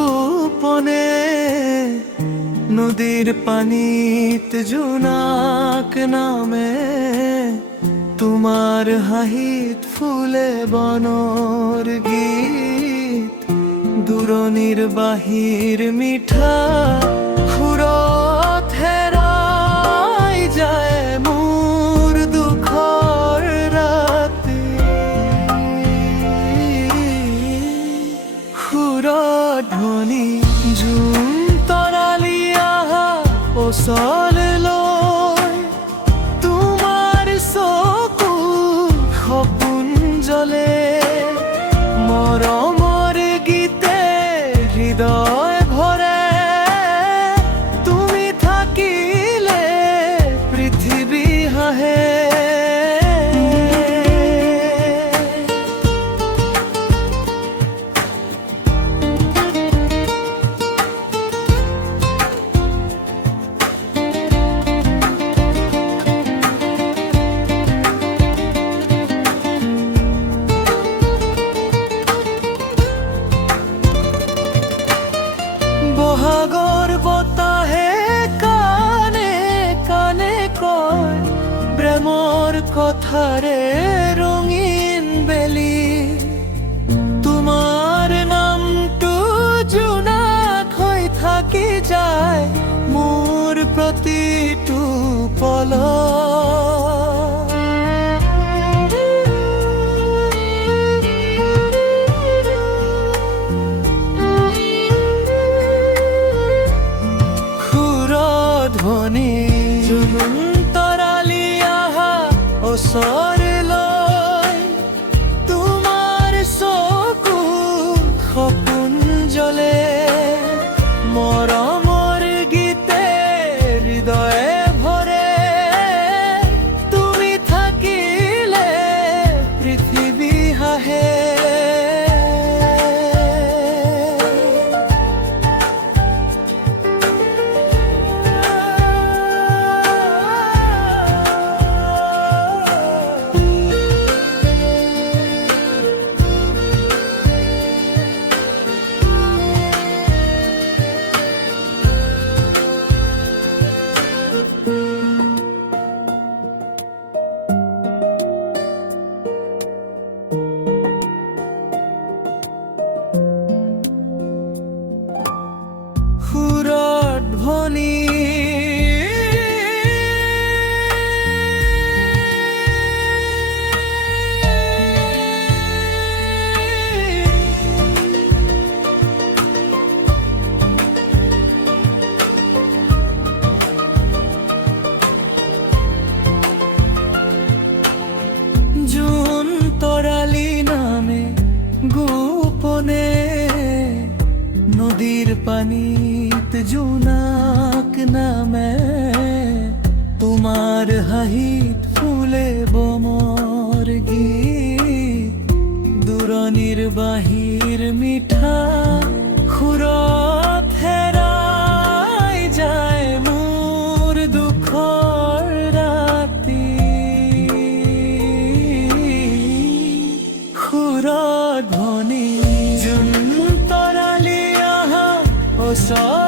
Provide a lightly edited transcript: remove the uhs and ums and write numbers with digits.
গোপনে নদীর পানিত জোনাক নামে তোমার হাহিত ফুলে বনর গীত দূরনির বাহির মিঠা সুরত হেৰাই যায় মোৰ দুখৰ ৰাতি সুৰত ধ্বনি জোন তৰালি আহা ওচৰ লৈ তোমাৰ চকু সপোন জ্বলে মৰমৰ গীতে হৃদয় ভৰে তুমি থাকিলে পৃথিৱী হাঁহে বহাগৰ বতাহে কানে কানে কয় প্ৰেমৰ কথাৰে ৰঙীন বেলি তোমাৰ নামটো জোনাক হৈ থাকি যায় মোৰ প্ৰতিটো পলত ধ্বনি জোন তৰালি আহা ওচৰ লৈ তোমাৰ চকু সপোন জ্বলে মৰমৰ গীতে হৃদয়ে ভৰে তুমি থাকিলে পৃথিৱী হাঁহে সুৰত ধ্বনি জোন তৰালি নামে গোপনে নদীর পানিত জোনাক নামে তোমার হাহিত ফুলে বমর গীত দূরনির বাহির মিঠা সুৰত হেৰাই যায় মোৰ দুখৰ ৰাতি সুৰত ধ্বনি জোন তৰালি আহা ওচৰ